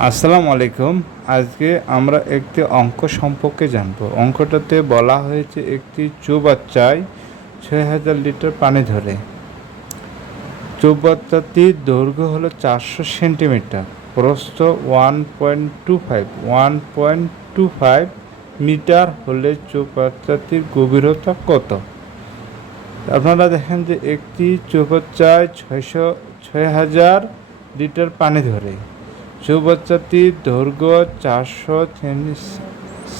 আসসালামু আলাইকুম। আজকে আমরা একটি অঙ্ক সম্পর্কে জানব। অঙ্কটাতে বলা হয়েছে একটি চৌবাচ্চায় ছয় হাজার লিটার পানি ধরে। চৌবাচ্চাটির দৈর্ঘ্য হলো চারশো সেন্টিমিটার। প্রস্থ one point two five. One point two five metre হলে চৌবাচ্চাটির গভীরতা কত? আপনারা দেখেন যে একটি চৌবাচ্চায় ছয়শো, ছয় হাজার লিটার পানি ধরে। চৌবাচ্চাটির দৈর্ঘ্য চারশো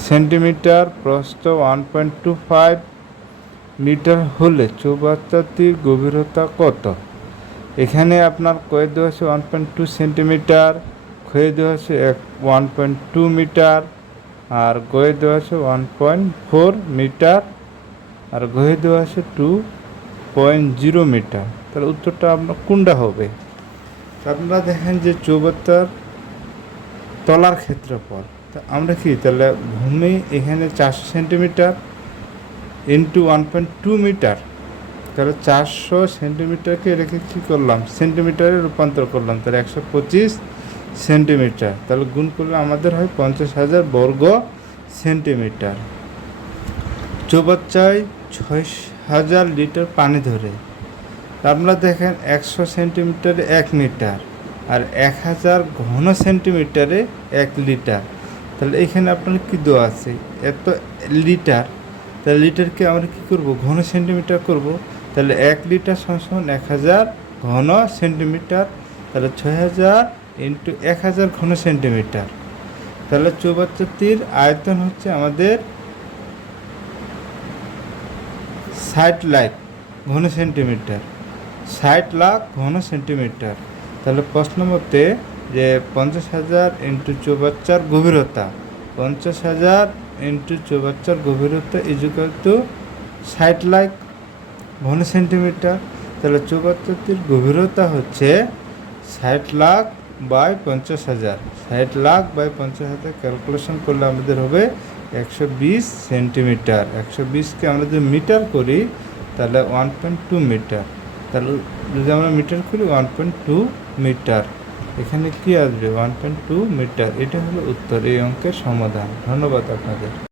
সেন্টিমিটার, প্রস্থ one point two five metre হলে চৌবাচ্চাটির গভীরতা কত? এখানে আপনার কয়ে দেওয়া আছে ওয়ান পয়েন্ট টু সেন্টিমিটার, ক্ষয়ে দেওয়া আছে এক ওয়ান পয়েন্ট টু মিটার, আর গয়ে দেওয়া আছে ওয়ান পয়েন্ট ফোর মিটার, আর গয়ে দেওয়া আছে টু পয়েন্ট জিরো মিটার। তাহলে উত্তরটা আপনার কোনটা হবে? আপনারা দেখেন যে চৌবাচ্চার তলার ক্ষেত্রফল। তা আমরা কি, তাহলে ভূমি এখানে চারশো centimetre into one point two metre তাহলে চারশো সেন্টিমিটারকে রেখে কী করলাম? সেন্টিমিটারে রূপান্তর করলাম, তাহলে একশো পঁচিশ সেন্টিমিটার, তাহলে গুণ করলে আমাদের হয় পঞ্চাশ হাজার বর্গ সেন্টিমিটার। চৌবাচ্চায় ছয় হাজার লিটার পানি ধরে আপনারা দেখেন একশো সেন্টিমিটারে এক মিটার আর এক হাজার ঘন সেন্টিমিটারে এক লিটার। তাহলে এখানে আপনার কী দেওয়া আছে? এত লিটার, তাহলে লিটারকে আমরা কী করব? ঘন সেন্টিমিটার করব। তাহলে এক লিটার সমান সমান এক হাজার ঘন সেন্টিমিটার, তাহলে ছয় হাজার ইন্টু এক হাজার ঘন সেন্টিমিটার। তাহলে চৌবাচ্চাটির আয়তন হচ্ছে আমাদের ষাট লাখ ঘন সেন্টিমিটার। ষাট লাখ ঘন সেন্টিমিটার। তাহলে প্রশ্ন মতে যে পঞ্চাশ হাজার ইন্টু চৌবাচ্চার গভীরতা, পঞ্চাশ হাজার ইন্টু চৌবাচ্চার গভীরতা ইজুকাল টু ষাট লাখ ঘন সেন্টিমিটার তাহলে চৌবাচ্চাটির গভীরতা হচ্ছে ষাট লাখ বাই পঞ্চাশ হাজার। ষাট লাখ বাই পঞ্চাশ হাজার ক্যালকুলেশন করলে আমাদের হবে একশো বিশ সেন্টিমিটার একশো বিশকে আমরা যদি মিটার করি, তাহলে ওয়ান পয়েন্ট টু মিটার তাহলে যদি আমরা মিটার করি ওয়ান পয়েন্ট টু মিটার। এখানে কি আসবে? One point two metre. এটা হলো উত্তর। এই অঙ্কের সমাধান। ধন্যবাদ আপনাদের।